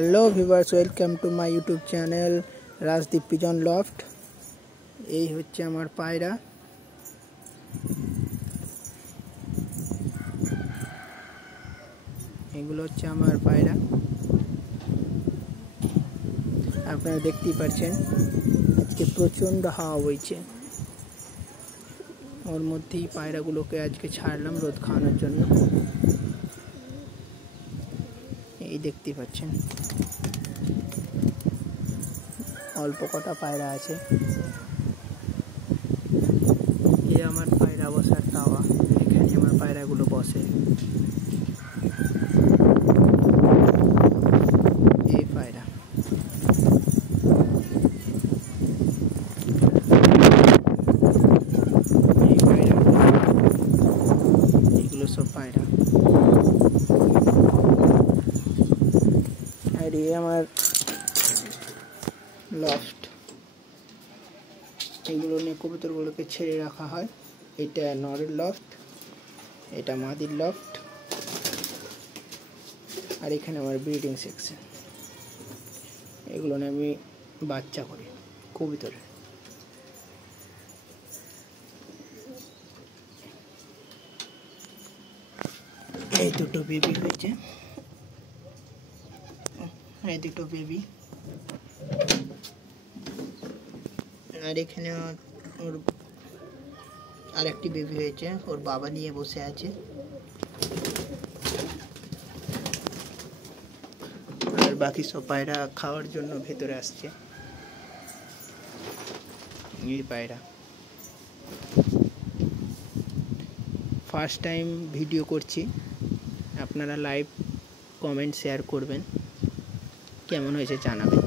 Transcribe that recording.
Hello viewers, welcome to my YouTube channel Rajdeep pigeon loft. এই হচ্ছে আমার পায়রা। এগুলো হচ্ছে আমার পায়রা, আপনারা দেখতেই পাচ্ছেন। আজকে প্রচণ্ড হাওয়া বইছে, ওর মধ্যেই পায়রাগুলোকে আজকে ছাড়লাম রোদ খাওয়ানোর জন্য। এই দেখতেই পাচ্ছেন অল্প কটা পায়রা আছে। এই আমার পায়রা বসার তাওয়া, এখানে আমার পায়রাগুলো বসে। এই পায়রা এগুলো সব পায়রা। আর এই আমার লফট, এগুলো নিয়ে কবুতরগুলোকে ছেড়ে রাখা হয়। এটা নরের লফট, এটা মাদির লফট, আর এখানে আমার ব্রিডিং সেকশন। এগুলো নিয়ে আমি বাচ্চা করি কবুতরের। এই দুটো বেবি হয়েছে, এই দুটো বেবি। আর এখানে ওর আরেকটি বেবি হয়েছে, ওর বাবা নিয়ে বসে আছে। আর বাকি সব পায়রা খাওয়ার জন্য ভেতরে আসছে। এই পায়রা ফার্স্ট টাইম ভিডিও করছি, আপনারা লাইভ কমেন্ট শেয়ার করবেন, কেমন হয়েছে জানাবেন।